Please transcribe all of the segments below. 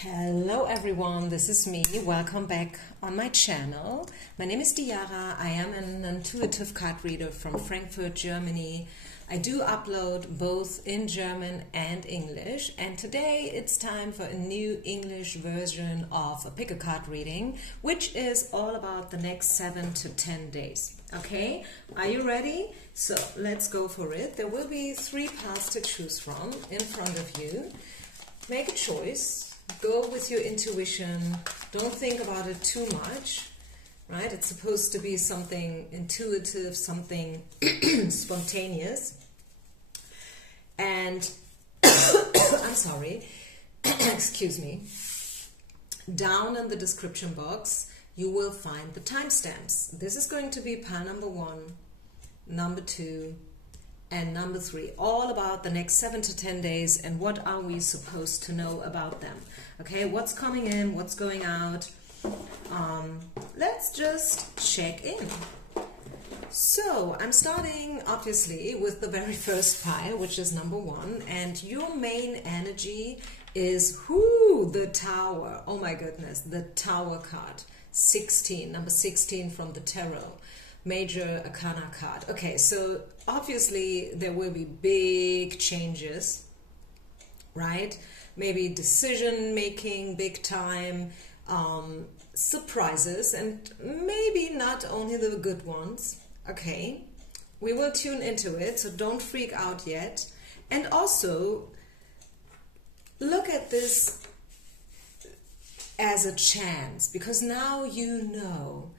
Hello everyone, this is me. Welcome back on my channel. My name is Diara. I am an intuitive card reader from Frankfurt, Germany. I do upload both in German and English, and today it's time for a new English version of a pick a card reading, which is all about the next 7 to 10 days. Okay, are you ready? So let's go for it. There will be 3 paths to choose from in front of you. Make a choice. Go with your intuition. Don't think about it too much, right? It's supposed to be something intuitive, something spontaneous. And I'm sorry, excuse me. Down in the description box, you will find the timestamps. This is going to be pile number 1, number 2, and number 3, all about the next 7 to 10 days and what are we supposed to know about them. Okay, what's coming in, what's going out. Let's just check in. So I'm starting obviously with the very first pile, which is number 1, and your main energy is the Tower. Oh my goodness, the Tower card, 16, number 16 from the tarot. Major Arcana card. Okay, so obviously there will be big changes, right? Maybe decision making, big time, surprises, and maybe not only the good ones. Okay, we will tune into it, so don't freak out yet. And also look at this as a chance, because now you know.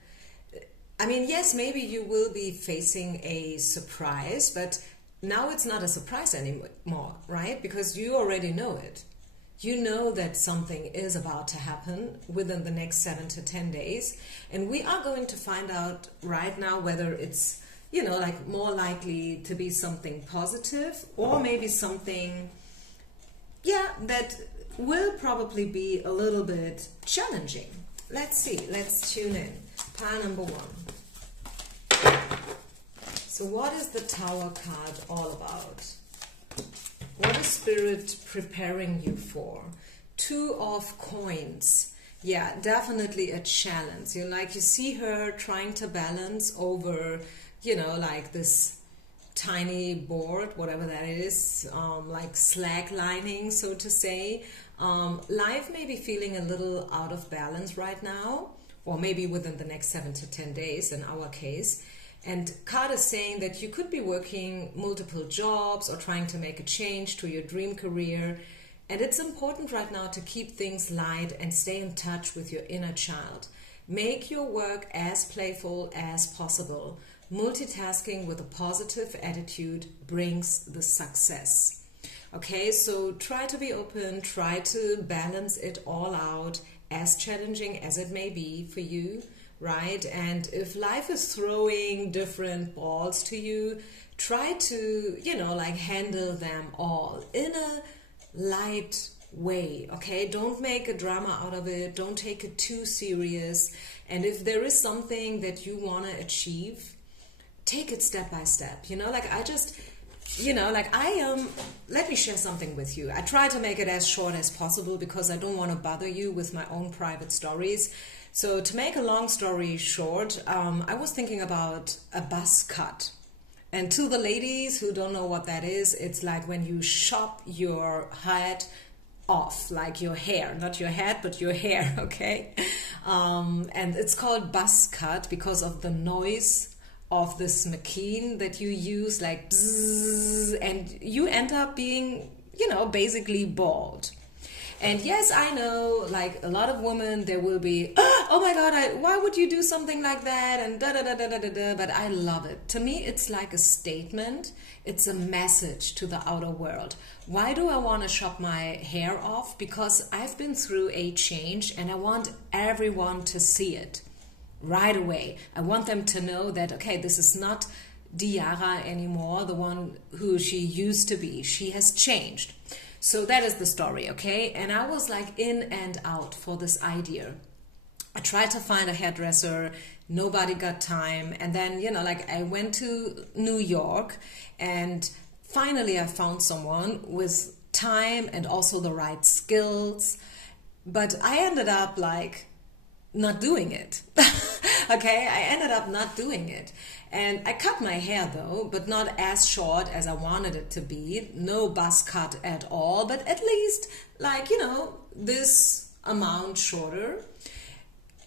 I mean, yes, maybe you will be facing a surprise, but now it's not a surprise anymore, right? Because you already know it. You know that something is about to happen within the next 7 to 10 days. And we are going to find out right now whether it's, you know, like more likely to be something positive or maybe something, yeah, that will probably be a little bit challenging. Let's see. Let's tune in. Pile number 1. So what is the Tower card all about? What is Spirit preparing you for? 2 of Coins. Yeah, definitely a challenge. You see her trying to balance over, you know, like this tiny board, whatever that is, like slack lining, so to say. Life may be feeling a little out of balance right now, or maybe within the next 7 to 10 days in our case. And card is saying that you could be working multiple jobs or trying to make a change to your dream career. And it's important right now to keep things light and stay in touch with your inner child. Make your work as playful as possible. Multitasking with a positive attitude brings the success. Okay, so try to be open, try to balance it all out, as challenging as it may be for you, right? And if life is throwing different balls to you, try to, you know, like handle them all in a light way, okay? Don't make a drama out of it. Don't take it too serious. And if there is something that you want to achieve, take it step by step. You know, like I just... You know, like let me share something with you. I try to make it as short as possible because I don't want to bother you with my own private stories. So to make a long story short, I was thinking about a buzz cut. And to the ladies who don't know what that is, it's like when you chop your head off, like your hair, not your head, but your hair, okay? And it's called buzz cut because of the noise of this machine that you use, like bzzz, and you end up being, you know, basically bald. And yes, I know, like a lot of women, there will be, oh my God, why would you do something like that? And da da da da da da da. But I love it. To me, it's like a statement. It's a message to the outer world. Why do I want to chop my hair off? Because I've been through a change and I want everyone to see it right away. I want them to know that, okay, this is not Diara anymore, the one who she used to be. She has changed. So that is the story, okay? And I was like in and out for this idea. I tried to find a hairdresser, nobody got time. And then, you know, like I went to New York and finally I found someone with time and also the right skills. But I ended up like not doing it. Okay, I ended up not doing it. And I cut my hair though, but not as short as I wanted it to be. No buzz cut at all, but at least like, you know, this amount shorter.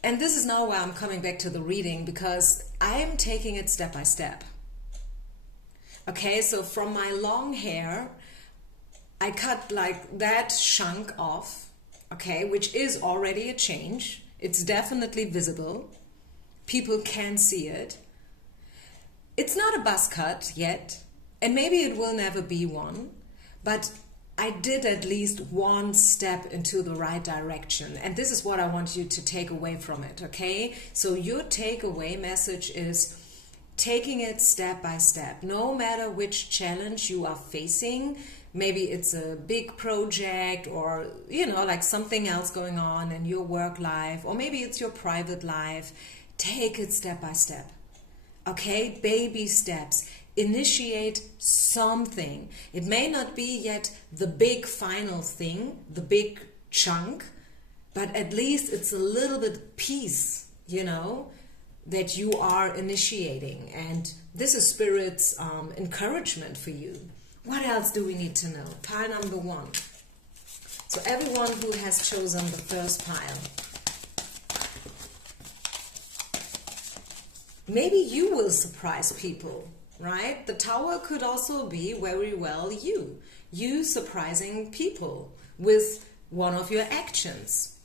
And this is now where I'm coming back to the reading, because I'm taking it step by step. Okay, so from my long hair, I cut like that chunk off, okay, which is already a change. It's definitely visible. People can see it. It's not a buzz cut yet, and maybe it will never be one, but I did at least one step into the right direction. And this is what I want you to take away from it, okay? So your takeaway message is taking it step by step. No matter which challenge you are facing, maybe it's a big project or, you know, like something else going on in your work life, or maybe it's your private life. Take it step by step, okay? Baby steps. Initiate something. It may not be yet the big final thing, the big chunk, but at least it's a little bit piece, you know, that you are initiating. And this is Spirit's encouragement for you. What else do we need to know? Pile number 1. So everyone who has chosen the first pile, maybe you will surprise people, right? The Tower could also be very well you surprising people with one of your actions.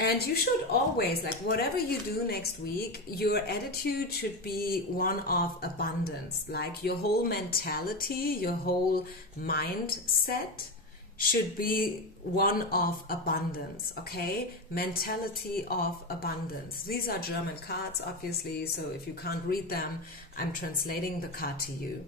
And you should always, like whatever you do next week, your attitude should be one of abundance. Like your whole mentality, your whole mindset should be one of abundance, okay? Mentality of abundance. These are German cards, obviously, so if you can't read them, I'm translating the card to you.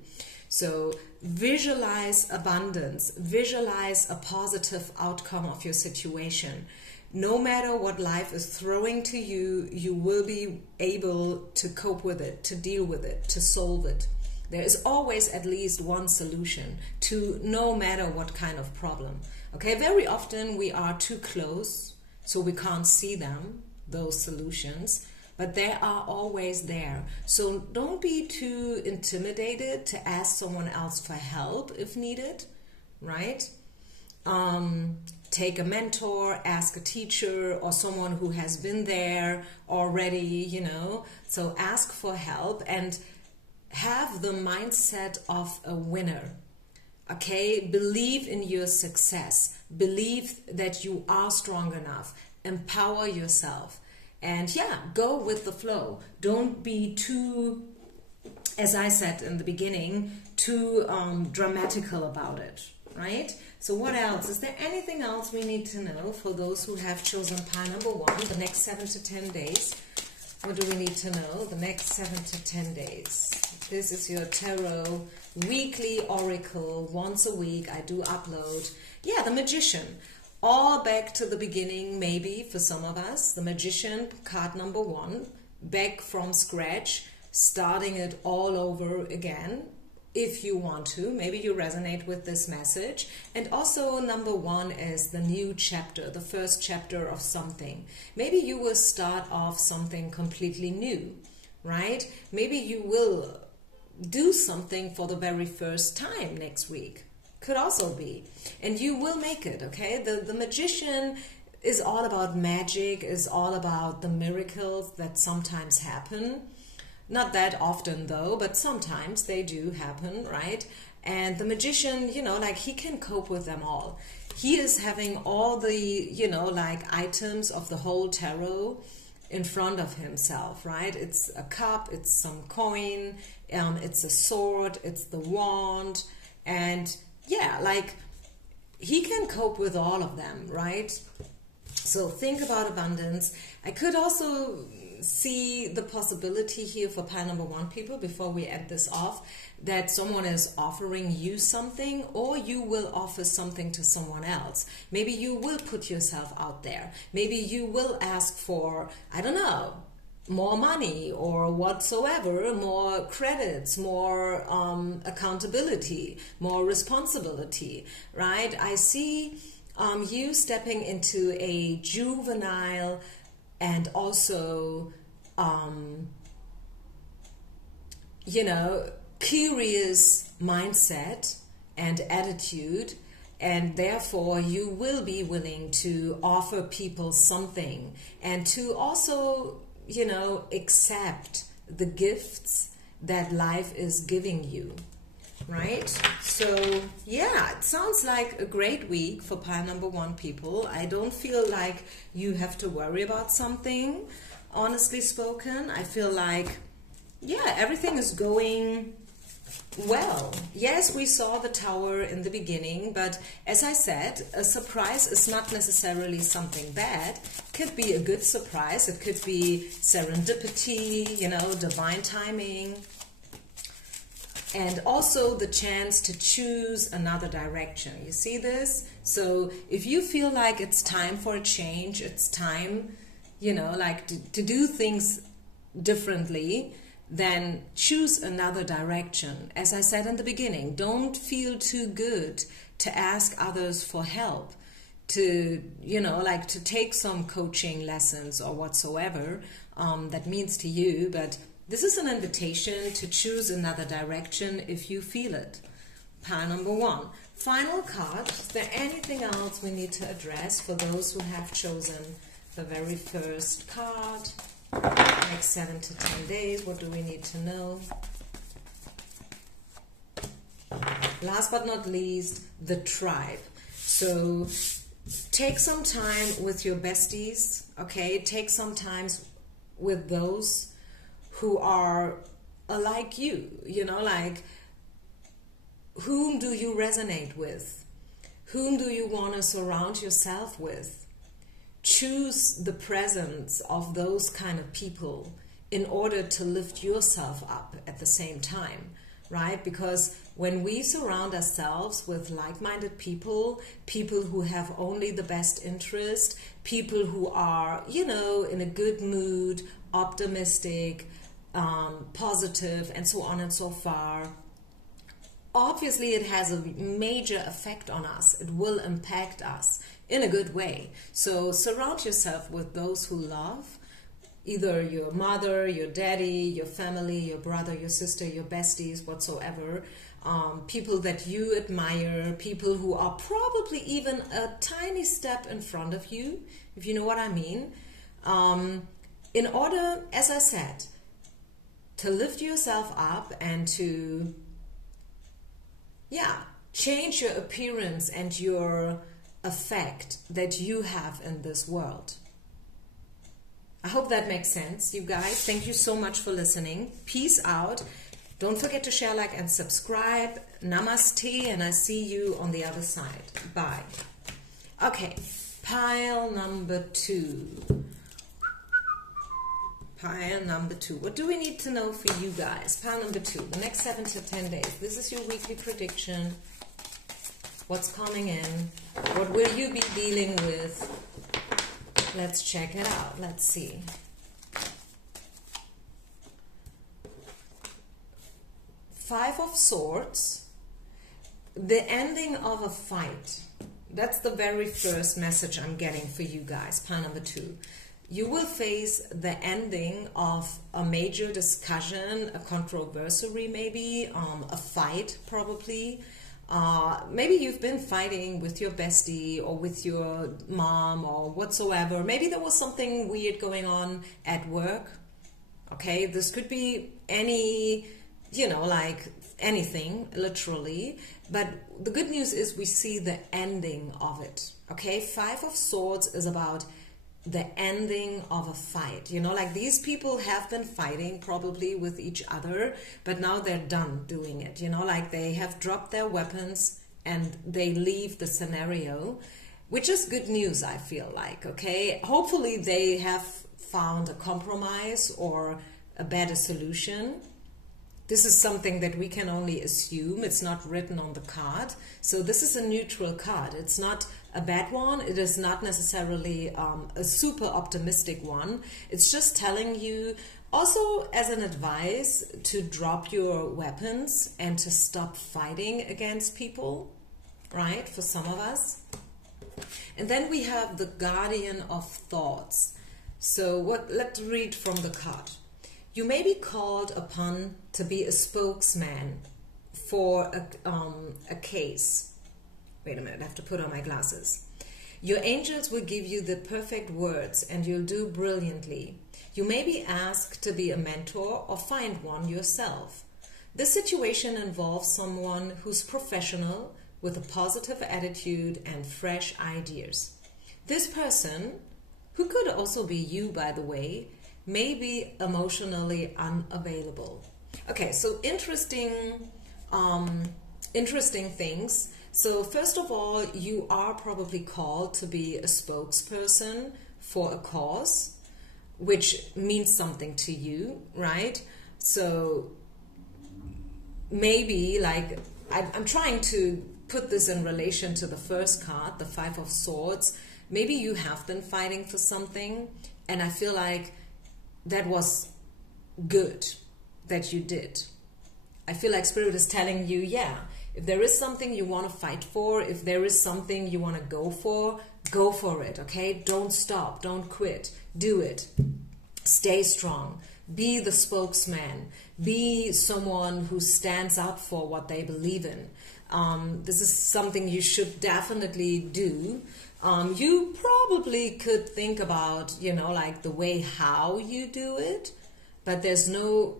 So visualize abundance, visualize a positive outcome of your situation. No matter what life is throwing to you, you will be able to cope with it, to deal with it, to solve it. There is always at least one solution to no matter what kind of problem. Okay, very often we are too close, so we can't see them, those solutions, but they are always there. So don't be too intimidated to ask someone else for help if needed, right? Take a mentor, ask a teacher or someone who has been there already, you know. So ask for help and have the mindset of a winner, okay? Believe in your success. Believe that you are strong enough. Empower yourself. And yeah, go with the flow. Don't be too, as I said in the beginning, too dramatical about it, right? So what else? Is there anything else we need to know for those who have chosen pile number 1, the next 7 to 10 days? What do we need to know? The next 7 to 10 days. This is your tarot weekly oracle. Once a week I do upload. Yeah, the Magician. All back to the beginning, maybe for some of us. The Magician, card number 1. Back from scratch, starting it all over again. If you want to, maybe you resonate with this message. And also number 1 is the new chapter, the first chapter of something. Maybe you will start off something completely new, right? Maybe you will do something for the very first time next week. Could also be. And you will make it, okay? The Magician is all about magic, is all about the miracles that sometimes happen. Not that often though, but sometimes they do happen, right? And the Magician, you know, like he can cope with them all. He is having all the, you know, like items of the whole tarot in front of himself, right? It's a cup, it's some coin, it's a sword, it's the wand, and yeah, like he can cope with all of them, right? So think about abundance. I could also see the possibility here for pile number 1 people, before we end this off, that someone is offering you something, or you will offer something to someone else. Maybe you will put yourself out there. Maybe you will ask for, I don't know, more money or whatsoever, more credits, more accountability, more responsibility, right? I see you stepping into a juvenile and also, you know, curious mindset and attitude, and therefore you will be willing to offer people something and to also, you know, accept the gifts that life is giving you, right? So yeah, it sounds like a great week for pile number 1 people. I don't feel like you have to worry about something, honestly spoken. I feel like, yeah, everything is going well. Yes, we saw the tower in the beginning, but as I said, a surprise is not necessarily something bad. It could be a good surprise. It could be serendipity, you know, divine timing. And also the chance to choose another direction. You see this? So if you feel like it's time for a change, it's time, you know, like to do things differently, then choose another direction. As I said in the beginning, don't feel too good to ask others for help, to, you know, like to take some coaching lessons or whatsoever that means to you. But this is an invitation to choose another direction if you feel it. Pile number 1. Final card. Is there anything else we need to address for those who have chosen the very first card? Next 7 to 10 days, what do we need to know? Last but not least, the tribe. So take some time with your besties, okay? Take some time with those who are like you know, like whom do you resonate with? Whom do you want to surround yourself with? Choose the presence of those kind of people in order to lift yourself up at the same time, right? Because when we surround ourselves with like-minded people, people who have only the best interest, people who are, you know, in a good mood, optimistic, positive, and so on and so far, obviously it has a major effect on us. It will impact us in a good way. So surround yourself with those who love, either your mother, your daddy, your family, your brother, your sister, your besties, whatsoever, people that you admire, people who are probably even a tiny step in front of you, if you know what I mean, in order, as I said, to lift yourself up and to, yeah, change your appearance and your effect that you have in this world. I hope that makes sense, you guys. Thank you so much for listening. Peace out. Don't forget to share, like, and subscribe. Namaste, and I see you on the other side. Bye. Okay, pile number 2. Pile number 2. What do we need to know for you guys? Pile number 2. The next 7 to 10 days. This is your weekly prediction. What's coming in? What will you be dealing with? Let's check it out. Let's see. Five of Swords. The ending of a fight. That's the very first message I'm getting for you guys. Pile number 2. You will face the ending of a major discussion, a controversy maybe, a fight probably. Maybe you've been fighting with your bestie or with your mom or whatsoever. Maybe there was something weird going on at work. Okay, this could be any, you know, like anything, literally. But the good news is we see the ending of it. Okay, 5 of Swords is about the ending of a fight. You know, like these people have been fighting probably with each other, but now they're done doing it. You know, like they have dropped their weapons and they leave the scenario, which is good news, I feel like. Okay, hopefully they have found a compromise or a better solution. This is something that we can only assume. It's not written on the card. So this is a neutral card. It's not a bad one. It is not necessarily a super optimistic one. It's just telling you, also as an advice, to drop your weapons and to stop fighting against people, right? For some of us. And then we have the guardian of thoughts. So let's read from the card. You may be called upon to be a spokesman for a case. Wait a minute, I have to put on my glasses. Your angels will give you the perfect words and you'll do brilliantly. You may be asked to be a mentor or find one yourself. This situation involves someone who's professional with a positive attitude and fresh ideas. This person, who could also be you by the way, may be emotionally unavailable. Okay, so interesting things. So first of all, you are probably called to be a spokesperson for a cause, which means something to you, right? So maybe, like, I'm trying to put this in relation to the first card, the Five of Swords. Maybe you have been fighting for something, and I feel like that was good that you did. I feel like Spirit is telling you, yeah, if there is something you want to fight for, if there is something you want to go for it, okay? Don't stop, don't quit, do it. Stay strong, be the spokesman, be someone who stands up for what they believe in. This is something you should definitely do. You probably could think about, you know, like the way how you do it, but there's no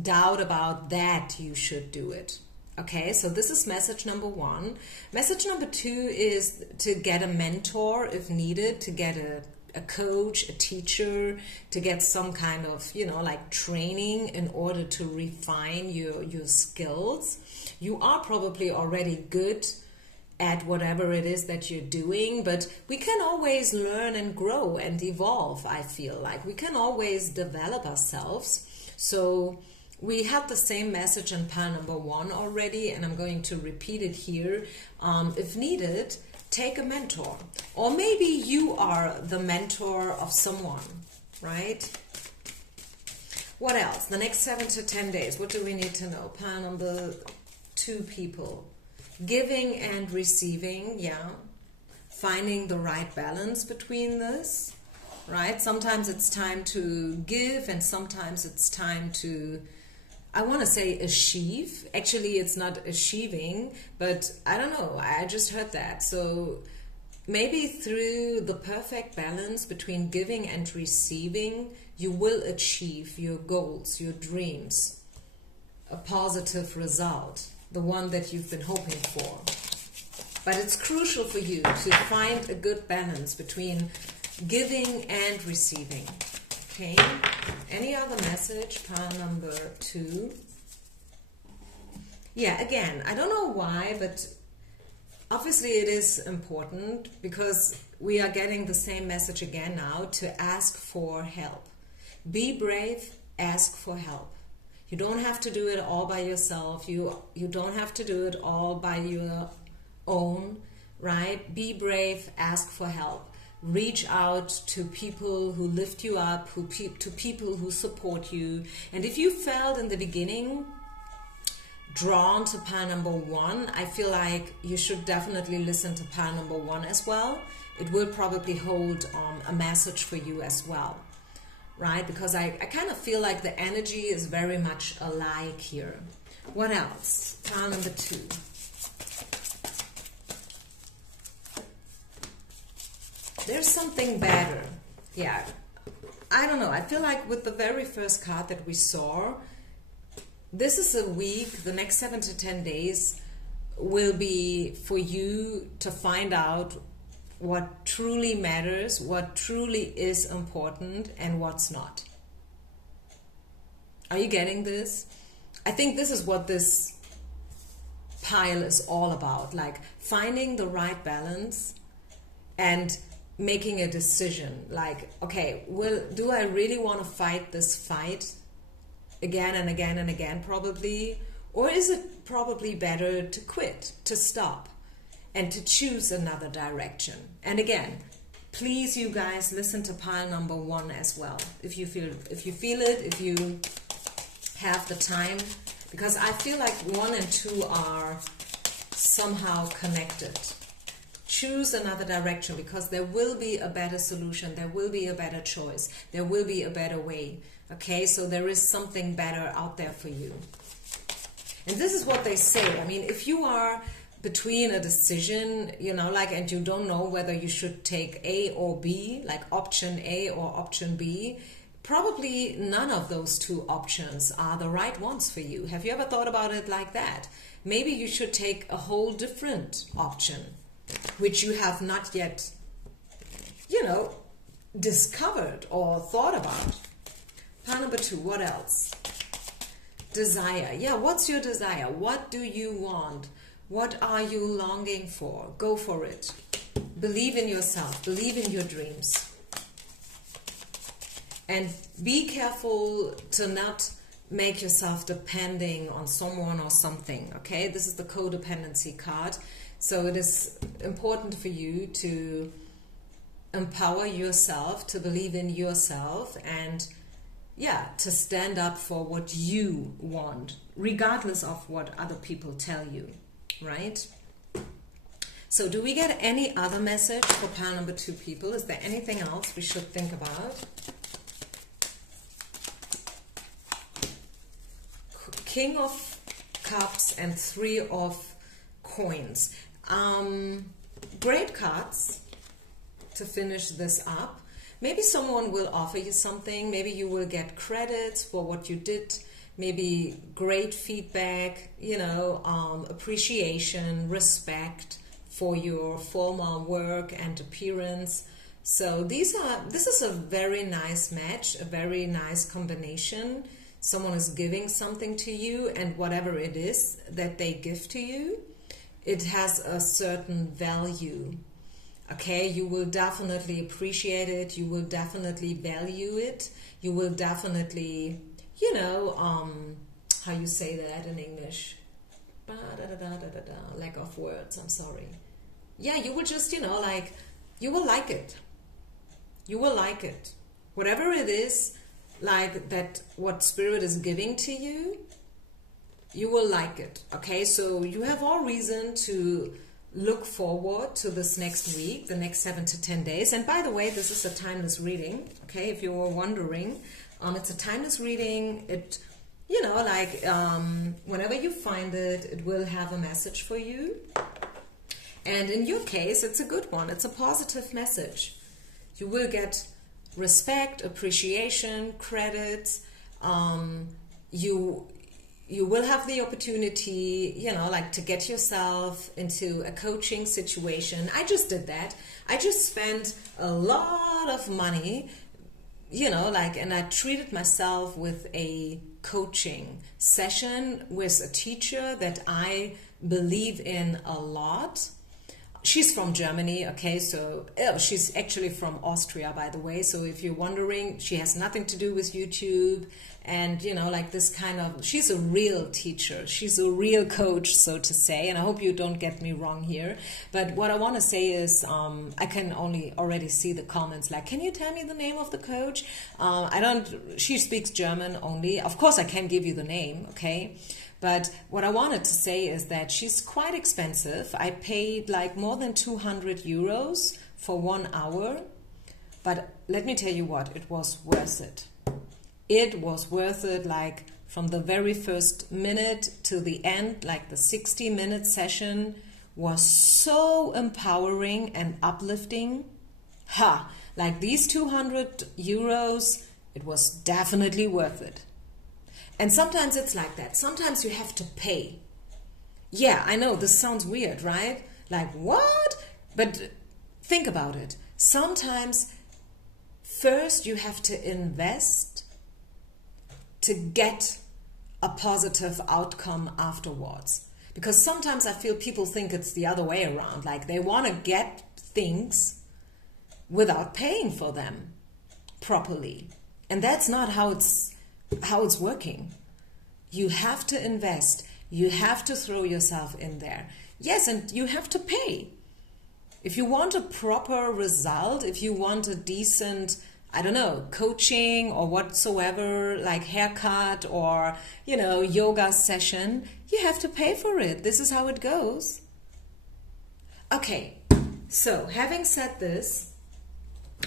doubt about that you should do it. Okay, so this is message number one. Message number two is to get a mentor if needed, to get a coach, a teacher, to get some kind of, you know, like training in order to refine your skills. You are probably already good at whatever it is that you're doing, but we can always learn and grow and evolve. I feel like we can always develop ourselves. So we had the same message in pile number one already, and I'm going to repeat it here. If needed, take a mentor. Or maybe you are the mentor of someone, right? What else? The next 7 to 10 days, what do we need to know? Pile number two, people. Giving and receiving, yeah. Finding the right balance between this, right? Sometimes it's time to give and sometimes it's time to, I want to say achieve. Actually, it's not achieving, but I don't know. I just heard that. So maybe through the perfect balance between giving and receiving, you will achieve your goals, your dreams, a positive result, the one that you've been hoping for. But it's crucial for you to find a good balance between giving and receiving. Okay, any other message? Pile number two. Yeah, again, I don't know why, but obviously it is important because we are getting the same message again now, to ask for help. Be brave, ask for help. You don't have to do it all by yourself. You don't have to do it all by your own, right? Be brave, ask for help. Reach out to people who lift you up, to people who support you. And if you felt in the beginning drawn to pile number one, I feel like you should definitely listen to pile number one as well. It will probably hold a message for you as well, right? Because I kind of feel like the energy is very much alike here. What else? Pile number two. There's something better. Yeah, I don't know. I feel like with the very first card that we saw, this is a week, the next 7 to 10 days will be for you to find out what truly matters, what truly is important, and what's not. Are you getting this? I think this is what this pile is all about, like finding the right balance and making a decision, like, okay, well, do I really want to fight this fight again and again and again, probably? Or is it probably better to quit, to stop, and to choose another direction? And again, please, you guys, listen to pile number one as well, if you feel it, if you have the time, because I feel like 1 and 2 are somehow connected. choose another direction, because there will be a better solution, there will be a better choice, there will be a better way. Okay, so there is something better out there for you. And this is what they say. I mean, if you are between a decision, you know, like, and you don't know whether you should take A or B, like option A or option B, probably none of those two options are the right ones for you. Have you ever thought about it like that? Maybe you should take a whole different option, which you have not yet, you know, discovered or thought about. Pile number 2, what else? Desire. Yeah, what's your desire? What do you want? What are you longing for? Go for it. Believe in yourself. Believe in your dreams. And be careful to not make yourself depending on someone or something, okay? This is the codependency card. So it is important for you to empower yourself, to believe in yourself, and yeah, to stand up for what you want, regardless of what other people tell you, right? So do we get any other message for pile number 2 people? Is there anything else we should think about? King of Cups and 3 of Coins. Great cards to finish this up. Maybe someone will offer you something. Maybe you will get credits for what you did. Maybe great feedback, you know, appreciation, respect for your former work and appearance. So this is a very nice match, a very nice combination. Someone is giving something to you, and whatever it is that they give to you, it has a certain value. Okay, you will definitely appreciate it, you will definitely value it, you will definitely, you know, how you say that in English? Lack of words, I'm sorry. Yeah, you will just, you know, like, you will like it. You will like it. Whatever it is, like that, what Spirit is giving to you, you will like it. Okay, so you have all reason to look forward to this next week, the next 7 to 10 days. And by the way, this is a timeless reading, okay, if you were wondering. It's a timeless reading. It, you know, like, whenever you find it, it will have a message for you. And in your case, it's a good one. It's a positive message. You will get respect, appreciation, credit. You will have the opportunity, you know, like to get yourself into a coaching situation. I just did that. I just spent a lot of money, you know, like, and I treated myself with a coaching session with a teacher that I believe in a lot. She's from Germany, okay, so she's actually from Austria, by the way. So if you're wondering, she has nothing to do with YouTube. And, you know, like this kind of, she's a real teacher. She's a real coach, so to say. And I hope you don't get me wrong here. But what I want to say is, I can already see the comments like, can you tell me the name of the coach? She speaks German only. Of course, I can give you the name, okay? But what I wanted to say is that she's quite expensive. I paid like more than 200 euros for 1 hour. But let me tell you what, it was worth it. It was worth it, like from the very first minute to the end, like the 60-minute session was so empowering and uplifting. Like these 200 euros, it was definitely worth it. And sometimes it's like that. Sometimes you have to pay. Yeah, I know this sounds weird, right? Like, what? But think about it. Sometimes first you have to invest to get a positive outcome afterwards. Because sometimes I feel people think it's the other way around. Like they want to get things without paying for them properly. And that's not how it's working. You have to invest. You have to throw yourself in there. Yes, and you have to pay. If you want a proper result, if you want a decent, I don't know, coaching or whatsoever, like haircut or, you know, yoga session, you have to pay for it. This is how it goes. Okay, So, having said this,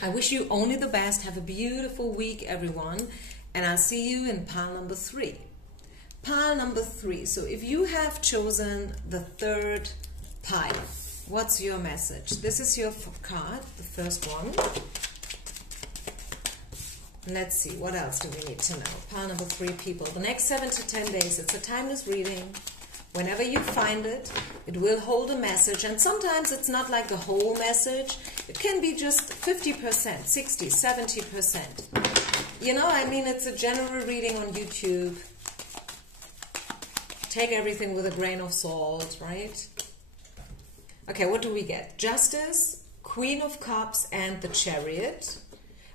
I wish you only the best. Have a beautiful week, everyone. And I'll see you in pile number 3. Pile number 3. So if you have chosen the third pile, what's your message? This is your card, the first one. Let's see, what else do we need to know? Pile number 3, people. The next 7 to 10 days, it's a timeless reading. Whenever you find it, it will hold a message. And sometimes it's not like the whole message. It can be just 50%, 60, 70%. You know, I mean, it's a general reading on YouTube. Take everything with a grain of salt, right? Okay, what do we get? Justice, Queen of Cups, and the Chariot.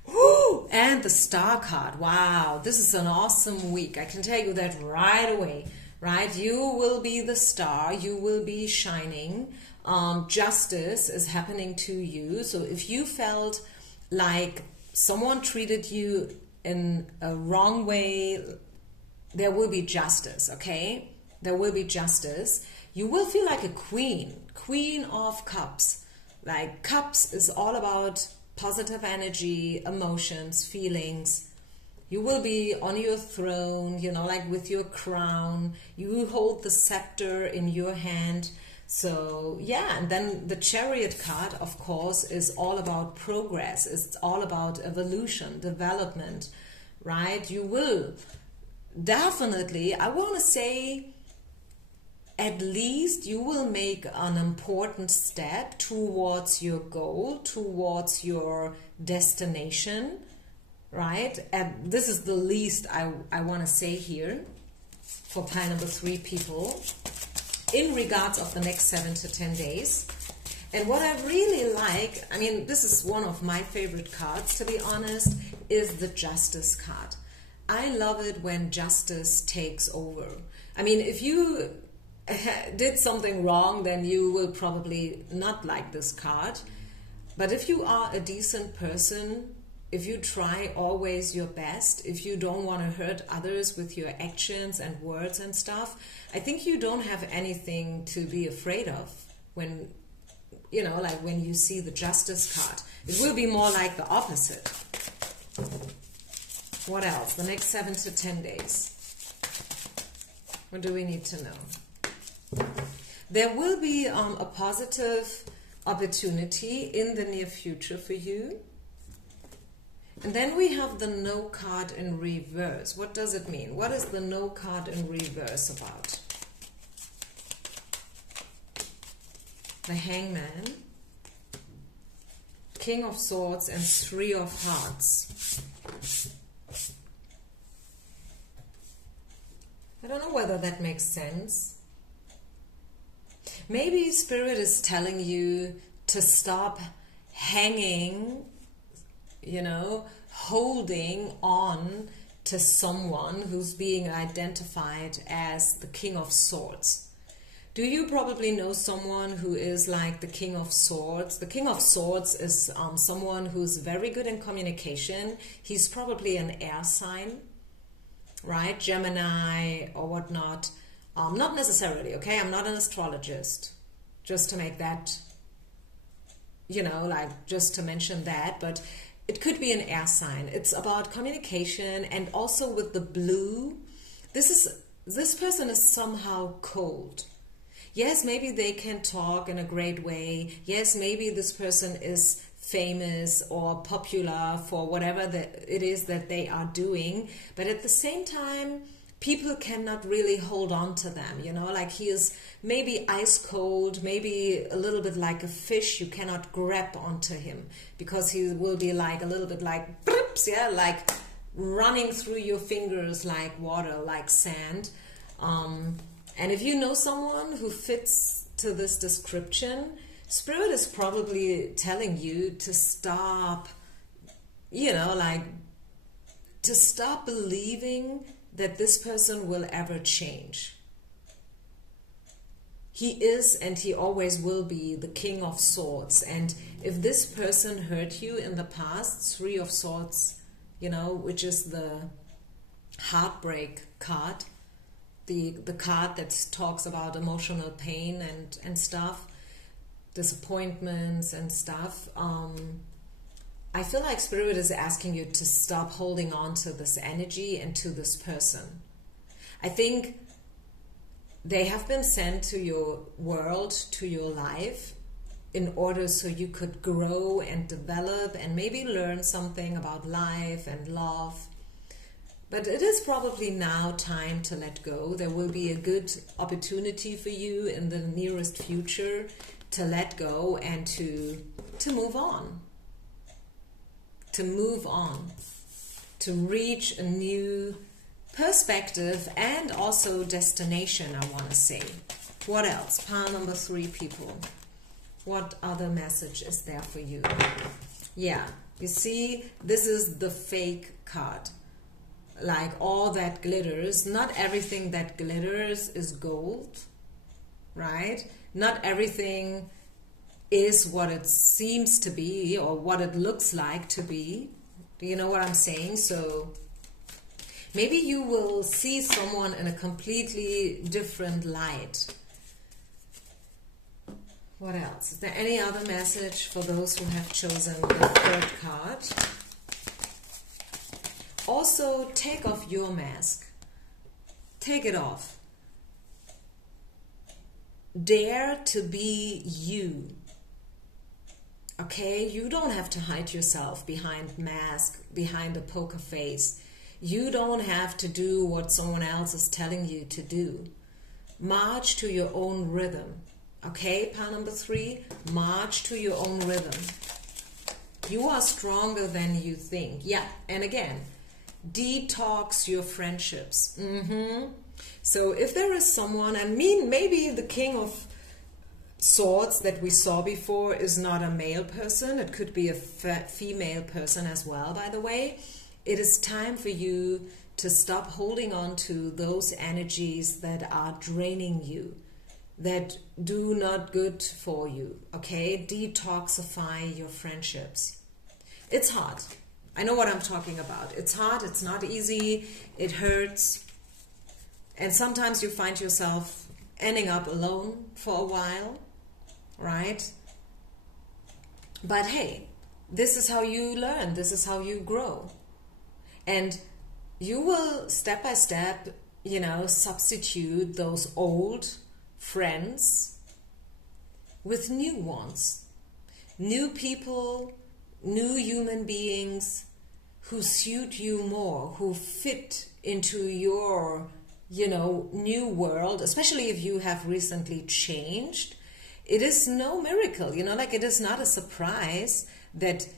Woo! And the Star card. Wow, this is an awesome week. I can tell you that right away. Right, you will be the star, you will be shining. Justice is happening to you. So if you felt like someone treated you in a wrong way, there will be justice, okay? There will be justice. You will feel like a queen of cups. Like cups is all about positive energy, emotions, feelings. You will be on your throne, you know, like with your crown. You hold the scepter in your hand. So, yeah, and then the Chariot card, of course, is all about progress. It's all about evolution, development, right? You will definitely, I want to say, at least you will make an important step towards your goal, towards your destination. Right? And this is the least I want to say here for pile number 3, people, in regards of the next 7 to 10 days. And what I really like, I mean, this is one of my favorite cards, to be honest, is the Justice card. I love it when justice takes over. I mean, if you did something wrong, then you will probably not like this card. But if you are a decent person, if you try always your best, if you don't want to hurt others with your actions and words and stuff, I think you don't have anything to be afraid of when, you know, like when you see the Justice card. It will be more like the opposite. What else? The next 7 to 10 days. What do we need to know? There will be a positive opportunity in the near future for you. And then we have the No card in reverse. What does it mean? What is the No card in reverse about? The Hangman, King of Swords, and 3 of Hearts. I don't know whether that makes sense. Maybe Spirit is telling you to stop hanging, you know, holding on to someone who's being identified as the King of Swords. Do you probably know someone who is like the King of Swords? The King of Swords is someone who's very good in communication. He's probably an air sign, right? Gemini or whatnot. Not necessarily, okay? I'm not an astrologist, just to make that, you know, like just to mention that, but it could be an air sign. It's about communication, and also with the blue, this person is somehow cold. Yes, maybe they can talk in a great way. Yes, maybe this person is famous or popular for whatever it is that they are doing, but at the same time, people cannot really hold on to them, you know, like he is maybe ice cold, maybe a little bit like a fish. You cannot grab onto him because he will be like a little bit like, yeah, like running through your fingers like water, like sand. And if you know someone who fits to this description, Spirit is probably telling you to stop, you know, like to stop believing that this person will ever change. He is and he always will be the King of Swords. And if this person hurt you in the past, 3 of Swords, you know, which is the heartbreak card, the card that talks about emotional pain and stuff. disappointments and stuff, I feel like Spirit is asking you to stop holding on to this energy and to this person. I think they have been sent to your world, to your life, in order so you could grow and develop and maybe learn something about life and love. But it is probably now time to let go. There will be a good opportunity for you in the nearest future to let go and to move on. To move on. To reach a new perspective and also destination, I want to say. What else? Pile number 3, people. What other message is there for you? Yeah, you see, this is the fake card. Like all that glitters, not everything that glitters is gold, right? Not everything is what it seems to be or what it looks like to be. Do you know what I'm saying? So maybe you will see someone in a completely different light. What else? Is there any other message for those who have chosen the 3rd card? Also, take off your mask. Take it off. Dare to be you. Okay? You don't have to hide yourself behind mask, behind a poker face. You don't have to do what someone else is telling you to do. March to your own rhythm. Okay, pile number 3, march to your own rhythm. You are stronger than you think. Yeah, and again, detox your friendships. So if there is someone, I mean, maybe the King of Swords that we saw before is not a male person. It could be a female person as well, by the way. It is time for you to stop holding on to those energies that are draining you, that do not good for you, okay? Detoxify your friendships. It's hard. I know what I'm talking about. It's hard, it's not easy, it hurts. And sometimes you find yourself ending up alone for a while, right? But hey, this is how you learn, this is how you grow. And you will step by step, you know, substitute those old friends with new ones, new people, new human beings who suit you more, who fit into your, you know, new world, especially if you have recently changed. It is no miracle, you know, like it is not a surprise that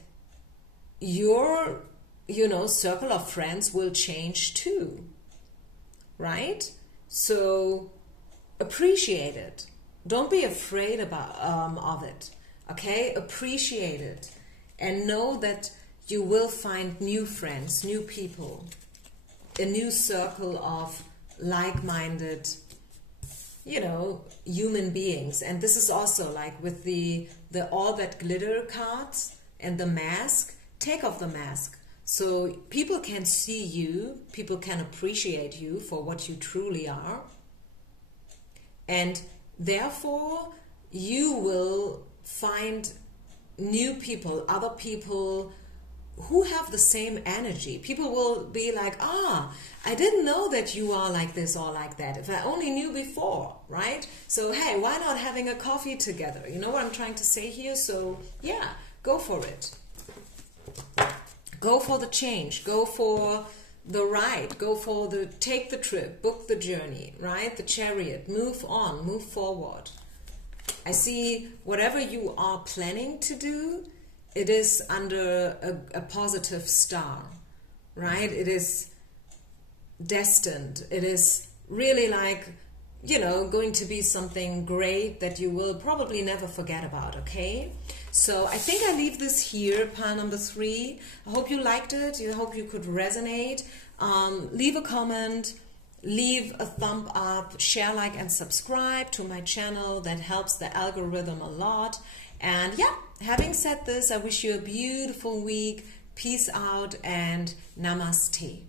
your, you know, circle of friends will change too, right? So appreciate it. Don't be afraid of it, okay? Appreciate it and know that you will find new friends, new people, a new circle of like-minded, you know, human beings. And this is also like with the all that glitter cards and the mask. Take off the mask so people can see you, people can appreciate you for what you truly are. And therefore, you will find new people, other people who have the same energy. People will be like, ah, I didn't know that you are like this or like that. If I only knew before, right? So, hey, why not having a coffee together? You know what I'm trying to say here? So, yeah, go for it. Go for the change. Go for the ride, go for the, take the trip, book the journey, right? The chariot, move on, move forward. I see whatever you are planning to do, it is under a positive star, right? It is destined. It is really like, you know, going to be something great that you will probably never forget about, okay? So I think I leave this here, pile number 3. I hope you liked it. I hope you could resonate. Leave a comment, leave a thumb up, share, like, and subscribe to my channel. That helps the algorithm a lot. And yeah, having said this, I wish you a beautiful week. Peace out and namaste.